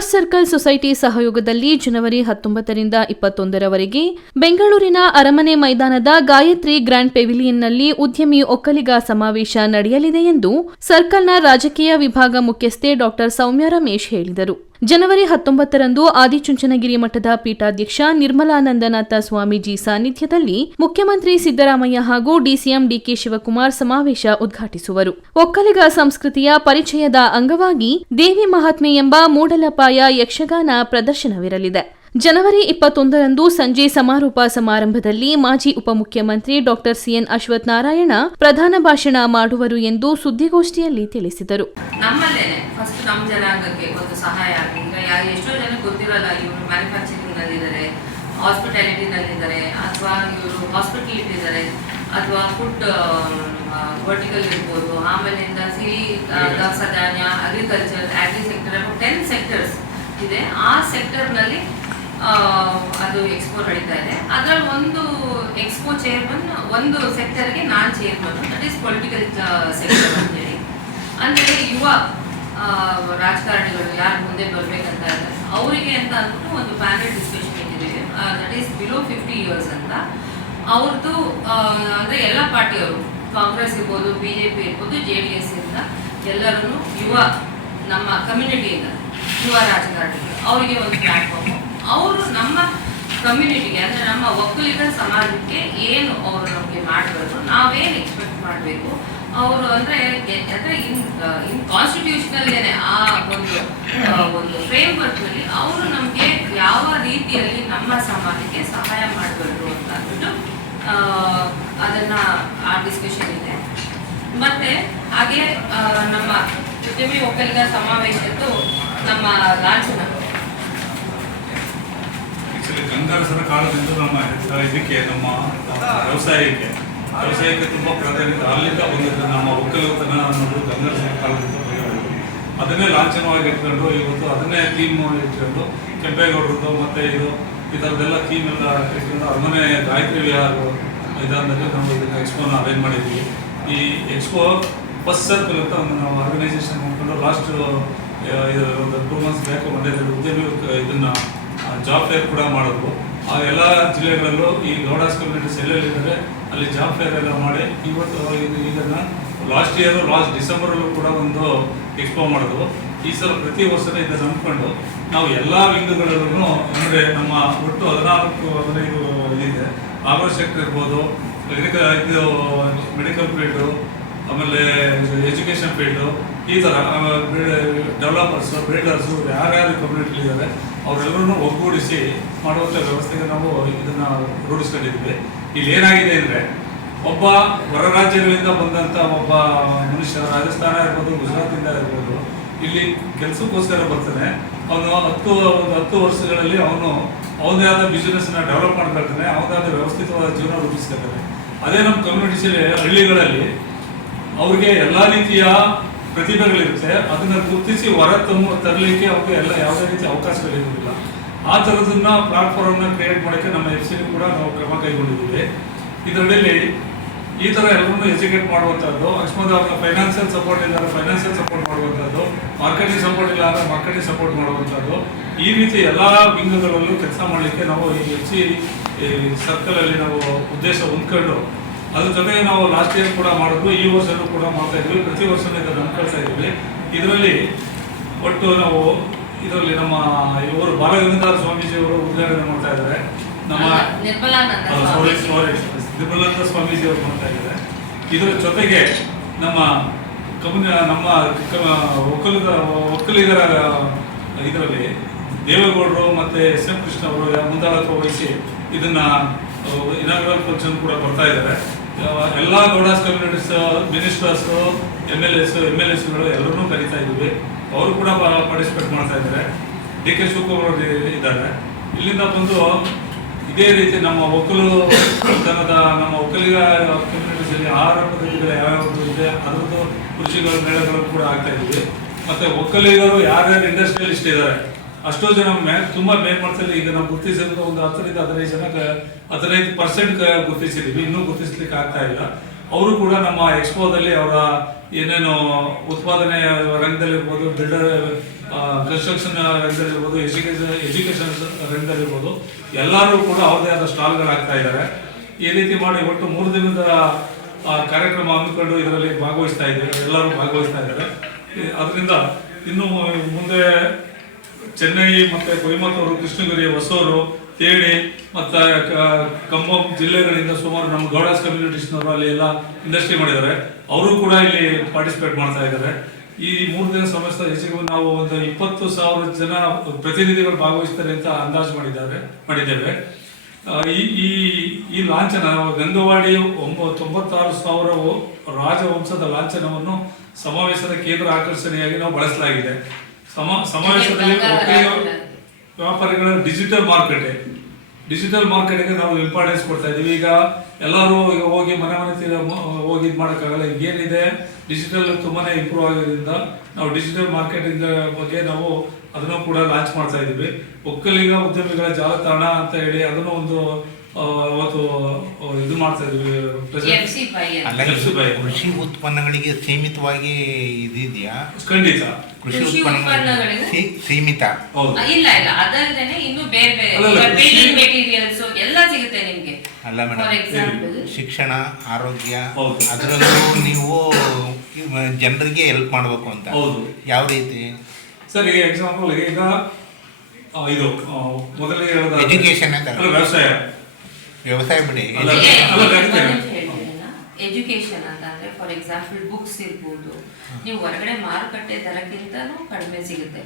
Star circle society ಸಹಯೋಗದಲ್ಲಿ ಜನವರಿ ಹತ್ತೊಂಬತ್ತರಿಂದ ಇಪ್ಪತ್ತೊಂದರವರೆಗೆ ಬೆಂಗಳೂರಿನ ಅರಮನೆ ಮೈದಾನದ ಗಾಯತ್ರಿ ಗ್ರ್ಯಾಂಡ್ ಪೆವಿಲಿಯನ್ನಲ್ಲಿ ಉದ್ಯಮಿ ಒಕ್ಕಲಿಗ ಸಮಾವೇಶ ನಡೆಯಲಿದೆ ಎಂದು ಸರ್ಕಲ್ನ ರಾಜಕೀಯ ವಿಭಾಗ ಮುಖ್ಯಸ್ಥೆ ಡಾ ಸೌಮ್ಯ ರಮೇಶ್ ಹೇಳಿದರು. ಜನವರಿ ಹತ್ತೊಂಬತ್ತರಂದು ಆದಿಚುಂಚನಗಿರಿ ಮಠದ ಪೀಠಾಧ್ಯಕ್ಷ ನಿರ್ಮಲಾನಂದನಾಥ ಸ್ವಾಮೀಜಿ ಸಾನ್ನಿಧ್ಯದಲ್ಲಿ ಮುಖ್ಯಮಂತ್ರಿ ಸಿದ್ದರಾಮಯ್ಯ ಹಾಗೂ ಡಿಸಿಎಂ ಡಿಕೆ ಶಿವಕುಮಾರ್ ಸಮಾವೇಶ ಉದ್ಘಾಟಿಸುವರು. ಒಕ್ಕಲಿಗ ಸಂಸ್ಕೃತಿಯ ಪರಿಚಯದ ಅಂಗವಾಗಿ ದೇವಿ ಮಹಾತ್ಮೆ ಎಂಬ ಮೂಡಲಪಾಯ ಯಕ್ಷಗಾನ ಪ್ರದರ್ಶನವಿರಲಿದೆ. ಜನವರಿ ಇಪ್ಪತ್ತೊಂದರಂದು ಸಂಜೆ ಸಮಾರೋಪ ಸಮಾರಂಭದಲ್ಲಿ ಮಾಜಿ ಉಪಮುಖ್ಯಮಂತ್ರಿ ಡಾಕ್ಟರ್ ಸಿಎನ್ ಅಶ್ವಥ್ ನಾರಾಯಣ ಪ್ರಧಾನ ಭಾಷಣ ಮಾಡುವರು ಎಂದು ಸುದ್ದಿಗೋಷ್ಠಿಯಲ್ಲಿ ತಿಳಿಸಿದರು. ಹಾಸ್ಪಿಟಾಲಿಟಿ ನಲ್ಲಿದ್ದಾರೆ ಅಥವಾ ಇವರು ಹಾಸ್ಪಿಟಲ್ ಇಟ್ಟಿದ್ದಾರೆ ಅಥವಾ ಫುಡ್ ವರ್ಟಿಕಲ್ ಇರ್ಬೋದು ಆಮೇಲಿಂದ ಸಿರಿ ದವಸ ಧಾನ್ಯ agriculture agri sector ten sectors ಇದೆ. ಆ ಸೆಕ್ಟರ್ನಲ್ಲಿ ಅದು ಎಕ್ಸ್ಪೋ ನಡೀತಾ ಇದೆ. ಅದರಲ್ಲಿ ಒಂದು ಎಕ್ಸ್ಪೋ ಚೇರ್ಮನ್ ಒಂದು ಸೆಕ್ಟರ್ಗೆ ನಾನು chairman that is political sector ಅಂತೇಳಿ. ಅಂದರೆ ಯುವ ರಾಜಕಾರಣಿಗಳು ಯಾರು ಮುಂದೆ ಬರಬೇಕಂತ ಇದ್ದಾರೆ. ಅವರಿಗೆ ಅಂತ ಅಂದ್ಬಿಟ್ಟು ಒಂದು panel discussion that is below fifty years ಅಂತ. ಅವ್ರದ್ದು ಅಂದರೆ ಎಲ್ಲ ಪಾರ್ಟಿಯವರು, ಕಾಂಗ್ರೆಸ್ ಇರ್ಬೋದು ಬಿ ಜೆ ಪಿ ಇರ್ಬೋದು ಜೆ ಡಿ ಎಸ್ ಇಂದ ಎಲ್ಲರೂ ಯುವ ನಮ್ಮ ಕಮ್ಯುನಿಟಿಯಿಂದ ಯುವ ರಾಜಕಾರಣಿಗಳು ಅವರಿಗೆ ಒಂದು ಪ್ಲಾಟ್ಫಾರ್ಮ್ ಅವರು ನಮ್ಮ ಕಮ್ಯುನಿಟಿಗೆ ಅಂದ್ರೆ ನಮ್ಮ ಒಕ್ಕಲಿಗ ಸಮಾಜಕ್ಕೆ ಏನು ಅವರು ನಮಗೆ ಮಾಡಬೇಕು, ನಾವೇನು ಎಕ್ಸ್ಪೆಕ್ಟ್ ಮಾಡಬೇಕು, ಅವರು ಅಂದ್ರೆ ಅಂದರೆ ಇನ್ ಇನ್ ಕಾನ್ಸ್ಟಿಟ್ಯೂಷನಲ್ ಏನೆ ಆ ಒಂದು ಒಂದು ಫ್ರೇಮ್ ವರ್ಕ್ನಲ್ಲಿ ಅವರು ನಮಗೆ ಯಾವ ರೀತಿಯಲ್ಲಿ ನಮ್ಮ ಸಮಾಜಕ್ಕೆ ಸಹಾಯ ಮಾಡಬೇಕು ಅಂತ ಅಂದ್ಬಿಟ್ಟು ಆ, ಅದನ್ನ ಆ ಡಿಸ್ಕಷನ್ ಇದೆ. ಮತ್ತೆ ಹಾಗೆ ನಮ್ಮ ಉದ್ಯಮಿ ಒಕ್ಕಲಿಗ ಸಮಾವೇಶದ್ದು ನಮ್ಮ ಲಾಂಛನ ಗಂಗಾರ ಸರ್ಕಾರದಿಂದ ನಮ್ಮ ಇದಕ್ಕೆ, ನಮ್ಮ ವ್ಯವಸಾಯಕ್ಕೆ ವ್ಯವಸಾಯಕ್ಕೆ ತುಂಬಾ ಪ್ರಾಧಾನ್ಯತೆ ಅಲ್ಲಿಂದ ಬಂದಿದ್ದು ನಮ್ಮ ಒಕ್ಕಲಿಗತನ ಅನ್ನೋದು ಗಂಗಾರ ಬಂದಿರೋದು. ಅದನ್ನೇ ಲಾಂಛನವಾಗಿ ಇಟ್ಕೊಂಡು, ಇವತ್ತು ಅದನ್ನೇ ಥೀಮ್ ಇಟ್ಕೊಂಡು, ಕೆಂಪೇಗೌಡರದ್ದು, ಮತ್ತೆ ಇದು, ಈ ಥರದ್ದೆಲ್ಲ ಥೀಮ್ ಎಲ್ಲ ಇಟ್ಕೊಂಡು ಅರಮನೆ, ಗಾಯತ್ರಿ ವಿಹಾರ ಮೈದಾನದಲ್ಲಿ ನಾವು ಇದನ್ನು ಎಕ್ಸ್ಪೋನ ಅರೇಂಜ್ ಮಾಡಿದ್ವಿ. ಈ ಎಕ್ಸ್ಪೋ ಫಸ್ಟ್ ಸರ್ಕಲ್ ಅಂತ ಒಂದು ನಾವು ಆರ್ಗನೈಸೇಷನ್ ಮಾಡಿಕೊಂಡು ಲಾಸ್ಟ್ ಒಂದು ಟೂ ಮಂತ್ಸ್ ಬ್ಯಾಕ್ ಮಂಡ್ಯದಲ್ಲಿ ಉದ್ಯಮಿ ಇದನ್ನ ಜಾಬ್ ಫೇರ್ ಕೂಡ ಮಾಡಿದ್ರು ಆ ಎಲ್ಲ ಜಿಲ್ಲೆಗಳಲ್ಲೂ ಈ ಗೌಡಾಸ್ ಕಮ್ಯುನಿಟೀಸ್ ಎಲ್ಲೆಲ್ಲಿದ್ದಾರೆ, ಅಲ್ಲಿ ಜಾಬ್ ಫೇರ್ ಎಲ್ಲ ಮಾಡಿ ಇವತ್ತು ಇದನ್ನು ಇದನ್ನ ಲಾಸ್ಟ್ ಇಯರು ಲಾಸ್ಟ್ ಡಿಸೆಂಬರಲ್ಲೂ ಕೂಡ ಒಂದು ಎಕ್ಸ್ಪೋ ಮಾಡಿದ್ರು ಈ ಸಲ ಪ್ರತಿ ವರ್ಷದ ಇದನ್ನು ನಂಬಿಕೊಂಡು ನಾವು ಎಲ್ಲ ಬಿಂದುಗಳಲ್ಲೂ ಅಂದರೆ ನಮ್ಮ ಒಟ್ಟು ಹದಿನಾಲ್ಕು, ಹದಿನೈದು ಇದೆ ಆಗ್ರೋ ಸೆಕ್ಟರ್ ಇರ್ಬೋದು ಇದು ಮೆಡಿಕಲ್ ಫೀಲ್ಡು ಆಮೇಲೆ ಎಜುಕೇಷನ್ ಫೀಲ್ಡು ಈ ಥರ ಡೆವಲಪರ್ಸು ಬಿಲ್ಡರ್ಸು ಯಾರ್ಯಾರು ಕಮ್ಯುನಿಟಿ ಇದ್ದಾರೆ ಅವರೆಲ್ಲರೂ ಒಗ್ಗೂಡಿಸಿ ಮಾಡುವಂಥ ವ್ಯವಸ್ಥೆಗೆ ನಾವು ಇದನ್ನು ರೂಢಿಸ್ಕೊಂಡಿದ್ವಿ ಇಲ್ಲಿ ಏನಾಗಿದೆ ಅಂದರೆ, ಒಬ್ಬ ಹೊರ ರಾಜ್ಯಗಳಿಂದ ಬಂದಂಥ ಒಬ್ಬ ಮನುಷ್ಯ, ರಾಜಸ್ಥಾನ ಇರ್ಬೋದು, ಗುಜರಾತಿಂದ ಇರ್ಬೋದು ಇಲ್ಲಿ ಕೆಲಸಕ್ಕೋಸ್ಕರ ಬರ್ತಾನೆ. ಅವನು ಹತ್ತು, ಒಂದು ಹತ್ತು ವರ್ಷಗಳಲ್ಲಿ ಅವನು ಅವನದೇ ಆದ ಬಿಸ್ನೆಸ್ನ ಡೆವಲಪ್ ಮಾಡ್ಕೊಳ್ತಾನೆ ಆದ ವ್ಯವಸ್ಥಿತವಾದ ಜೀವನ ರೂಪಿಸ್ಕೊಳ್ತಾನೆ. ಅದೇ ನಮ್ಮ ಕಮ್ಯುನಿಟೀಸಲ್ಲಿ ಹಳ್ಳಿಗಳಲ್ಲಿ ಅವ್ರಿಗೆ ಎಲ್ಲ ರೀತಿಯ ಪ್ರತಿಭೆಗಳಿರುತ್ತೆ. ಅದನ್ನ ಗುರುತಿಸಿ ಹೊರ ತಮ್ಮ ತರಲಿಕ್ಕೆ ಅವ್ರಿಗೆ ಎಲ್ಲ ಯಾವುದೇ ರೀತಿ ಅವಕಾಶಗಳಿರೋದಿಲ್ಲ ಆ ಥರದನ್ನ ಪ್ಲಾಟ್ಫಾರ್ಮ್ನ ಕ್ರಿಯೇಟ್ ಮಾಡೋಕ್ಕೆ ನಮ್ಮ ಎಫ್ ಕೂಡ ನಾವು ಕ್ರಮ ಕೈಗೊಂಡಿದ್ದೀವಿ. ಇದರಲ್ಲಿ ಈ ಥರ ಎಲ್ಲರನ್ನು ಎಜುಕೇಟ್ ಮಾಡುವಂಥದ್ದು ಅಕಸ್ಮಾತ್ ಅವ್ರನ್ನ ಫೈನಾನ್ಷಿಯಲ್ ಸಪೋರ್ಟ್ ಇಲ್ಲ ಅಂದರೆ ಫೈನಾನ್ಷಿಯಲ್ ಸಪೋರ್ಟ್ ಮಾಡುವಂಥದ್ದು ಮಾರ್ಕೆಟಿಂಗ್ ಸಪೋರ್ಟ್ ಇಲ್ಲ ಅಂದರೆ ಮಾರ್ಕೆಟಿಂಗ್ ಸಪೋರ್ಟ್ ಮಾಡುವಂಥದ್ದು ಈ ರೀತಿ ಎಲ್ಲ ವಿಂಗಗಳಲ್ಲೂ ಕೆಲಸ ಮಾಡಲಿಕ್ಕೆ ನಾವು ಈ ಎಚ್ ಸಿ ಸರ್ಕಲಲ್ಲಿ ನಾವು ಉದ್ದೇಶ ಹೊಂದ್ಕೊಂಡು ಅದ್ರ ಜೊತೆಗೆ ನಾವು ಲಾಸ್ಟ್ ಇಯರ್ ಕೂಡ ಮಾಡಿದ್ವಿ ಈ ವರ್ಷನೂ ಕೂಡ ಮಾಡ್ತಾ ಇದ್ವಿ ಪ್ರತಿ ವರ್ಷನೂ ಇದನ್ನು ಅನ್ಕೊಳ್ತಾ ಇದ್ವಿ. ಇದರಲ್ಲಿ ಒಟ್ಟು ನಾವು ಇದರಲ್ಲಿ ನಮ್ಮ ಇವರು ಬಾಲಗಂಗಾಧರ ಸ್ವಾಮೀಜಿ ಅವರು ಉದ್ಘಾಟನೆ ಮಾಡ್ತಾ ಇದ್ದಾರೆ. ನಮ್ಮ ಸೋರಿ. ಸಾರಿ ನಿರ್ಮಲಾನಂದ ಸ್ವಾಮೀಜಿ ಅವರು ಮಾಡ್ತಾ ಇದ್ದಾರೆ. ಇದರ ಜೊತೆಗೆ ನಮ್ಮ ಕಮ್ಯುನಿ, ನಮ್ಮ ಕ- ಒಕ್ಕಲಿಗ, ಒಕ್ಕಲಿಗರ, ಇದರಲ್ಲಿ ದೇವೇಗೌಡರು ಮತ್ತು ಎಸ್ ಎಂ ಕೃಷ್ಣ ಅವರು ಮುಂದಾಳತ್ವ ವಹಿಸಿ ಇದನ್ನು ಇನಾಗ್ರಲ್ ಫಂಕ್ಷನ್ ಕೂಡ ಬರ್ತಾ ಇದ್ದಾರೆ. ಎಲ್ಲ Gowdas communities ministers M L S M L ಎಸ್ಗಳು ಎಲ್ಲರನ್ನೂ ಕರೀತಾ ಇದ್ದೀವಿ. ಅವರು ಕೂಡ ಪಾರ್ಟಿಸಿಪೇಟ್ ಮಾಡ್ತಾ ಇದ್ದಾರೆ. ಡಿ ಕೆ ಶಿವಕುಮಾರ್ ಇದ್ದಾರೆ. ಇಲ್ಲಿಂದ ಬಂದು ಇದೇ ರೀತಿ ನಮ್ಮ ಒಕ್ಕಲು ಜನದ ನಮ್ಮ ಒಕ್ಕಲಿಗ ಕಮ್ಯುನಿಟೀಸಲ್ಲಿ ಆಹಾರ ಪದ್ಧತಿಗಳು ಯಾವ್ಯಾವುದು ಇದೆ, ಅದರದ್ದು ಕೃಷಿಗಳ ಮೇಳಗಳು ಕೂಡ ಆಗ್ತಾ ಇದ್ದೀವಿ ಮತ್ತೆ ಒಕ್ಕಲಿಗರು ಯಾರ್ಯಾರು ಇಂಡಸ್ಟ್ರಿಯಲಿಸ್ಟ್ ಇದ್ದಾರೆ ಅಷ್ಟೋ ಜನ ಮೇ, ತುಂಬಾ ಮೇಲ್ಮಟ್ಟದಲ್ಲಿ ಈಗ ನಾವು ಗುರುತಿಸಿರೋದು ಒಂದು ಹತ್ತರಿಂದ ಹದಿನೈದು ಜನ ಹದಿನೈದು ಪರ್ಸೆಂಟ್ ಗುರುತಿಸಿದ್ದೀವಿ, ಇನ್ನೂ ಗುರುತಿಸ್ಲಿಕ್ಕೆ ಆಗ್ತಾ ಇಲ್ಲ. ಅವರು ಕೂಡ ನಮ್ಮ ಎಕ್ಸ್ಪೋದಲ್ಲಿ ಅವರ ಏನೇನು ಉತ್ಪಾದನೆ ರಂಗದಲ್ಲಿರ್ಬೋದು ಬಿಲ್ಡರ್ ಕನ್ಸ್ಟ್ರಕ್ಷನ್ ರಂಗದಲ್ಲಿರ್ಬೋದು ಎಜುಕೇಶನ್ ಎಜುಕೇಶನ್ ರಂಗದಲ್ಲಿರ್ಬೋದು, ಎಲ್ಲರೂ ಕೂಡ ಅವ್ರದೇ ಆದ ಸ್ಟಾಲ್ಗಳು ಹಾಕ್ತಾ ಇದ್ದಾರೆ. ಈ ರೀತಿ ಮಾಡಿ ಒಟ್ಟು ಮೂರು ದಿನದ ಕಾರ್ಯಕ್ರಮ ಹಮ್ಮಿಕೊಂಡು ಇದರಲ್ಲಿ ಭಾಗವಹಿಸ್ತಾ ಇದ್ದೀವಿ. ಎಲ್ಲರೂ ಭಾಗವಹಿಸ್ತಾ ಇದ್ದಾರೆ. ಅದರಿಂದ ಇನ್ನು ಮುಂದೆ ಚೆನ್ನೈ ಮತ್ತು ಕೊಯಮತ್ತೂರು, ಕೃಷ್ಣಗಿರಿ, ಹೊಸೂರು, ತೇಡಿ ಮತ್ತು ಕಂಬಂ ಜಿಲ್ಲೆಗಳಿಂದ ಸುಮಾರು ನಮ್ಮ ಗೌಡಾಸ್ ಕಮ್ಯುನಿಟೀಸ್ನವರು ಅಲ್ಲಿ ಎಲ್ಲ ಇಂಡಸ್ಟ್ರಿ ಮಾಡಿದ್ದಾರೆ. ಅವರು ಕೂಡ ಇಲ್ಲಿ ಪಾರ್ಟಿಸಿಪೇಟ್ ಮಾಡ್ತಾ ಇದ್ದಾರೆ. ಈ ಮೂರು ದಿನ ಸಮಸ್ತ ಹೆಚ್ಚಿಗೆ ನಾವು ಒಂದು ಇಪ್ಪತ್ತು ಸಾವಿರ ಜನ ಪ್ರತಿನಿಧಿಗಳು ಭಾಗವಹಿಸ್ತಾರೆ ಅಂತ ಅಂದಾಜು ಮಾಡಿದ್ದಾರೆ ಮಾಡಿದ್ದೇವೆ. ಈ ಈ ಈ ಲಾಂಛನ ಗಂಗವಾಡಿ ತೊಂಬತ್ತಾರು ಸಾವಿರ ರಾಜವಂಶದ ಲಾಂಛನವನ್ನು ಸಮಾವೇಶದ ಕೇಂದ್ರ ಆಕರ್ಷಣೆಯಾಗಿ ನಾವು ಬಳಸಲಾಗಿದೆ. ಸಮ ಸಮಾವೇಶದಲ್ಲಿ ವ್ಯಾಪಾರಿಗಳ ಡಿಜಿಟಲ್ ಮಾರ್ಕೆಟ್ ಡಿಜಿಟಲ್ ಮಾರ್ಕೆಟಿಂಗ್ ನಾವು ಇಂಪಾರ್ಟೆನ್ಸ್ ಕೊಡ್ತಾ ಇದೀವಿ ಈಗ ಎಲ್ಲರೂ ಈಗ ಹೋಗಿ ಮನೆ ಮನೆ ಹೋಗಿ ಇದು ಮಾಡೋಕ್ಕಾಗಲ್ಲ. ಈಗ ಏನಿದೆ ಡಿಜಿಟಲ್ ತುಂಬಾನೇ ಇಂಪ್ರೂವ್ ಆಗೋದ್ರಿಂದ ನಾವು ಡಿಜಿಟಲ್ ಮಾರ್ಕೆಟಿಂಗ್ ಬಗ್ಗೆ ನಾವು ಅದನ್ನು ಕೂಡ ಲಾಂಚ್ ಮಾಡ್ತಾ ಇದೀವಿ ಒಕ್ಕಲಿಗ ಉದ್ಯಮಿಗಳ ಜಾಲತಾಣ ಅಂತ ಹೇಳಿ ಅದನ್ನು ಒಂದು ಅವತ್ತು ಇದು ಮಾಡ್ತಾ ಇದೀವಿ ಕೃಷಿ ಉತ್ಪನ್ನಗಳಿಗೆ ಸೀಮಿತವಾಗಿ ಇದೆಯಾ ಖಂಡಿತ. ಕೃಷಿ ಉತ್ಪನ್ನಗಳಿಗೆ? ಸೀಮಿತ. ಹೌದು. ಇಲ್ಲ ಇಲ್ಲ ಅದಲ್ಲದೆ ಇನ್ನು ಬೇರೆ ಬೇರೆ ಮೆಟೀರಿಯಲ್ಸ್ ಎಲ್ಲ ಸಿಗುತ್ತೆ ನಿಮಗೆ. ಅಲ್ಲ ಫಾರ್ ಮೇಡಮ್ ಶಿಕ್ಷಣ ಆರೋಗ್ಯ ಹೌದು. ಅದರಲ್ಲೂ ನೀವು ಜನರಿಗೆ ಹೆಲ್ಪ್ ಮಾಡಬೇಕು ಅಂತ. ಹೌದು. ಯಾವ ರೀತಿ? ಸರ್ ಈಗ ಎಕ್ಸಾಂಪಲ್ ಈಗ ಆ, ಇದು ಮೊದಲೇ ಎಜುಕೇಶನ್ ಹೇಳಿದ. ವ್ಯವಸಾಯ. ವ್ಯವಸಾಯ ಬಿಡಿ. ಎಜುಕೇಶನ್ ಅಂತ ಅಂದ್ರೆ ಫಾರ್ ಎಕ್ಸಾಂಪಲ್ ಬುಕ್ಸ್ ಇರ್ಬೋದು. ನೀವು ಹೊರಗಡೆ ಮಾರುಕಟ್ಟೆ ದರಕ್ಕಿಂತನೂ ಕಡಿಮೆ ಸಿಗುತ್ತೆ.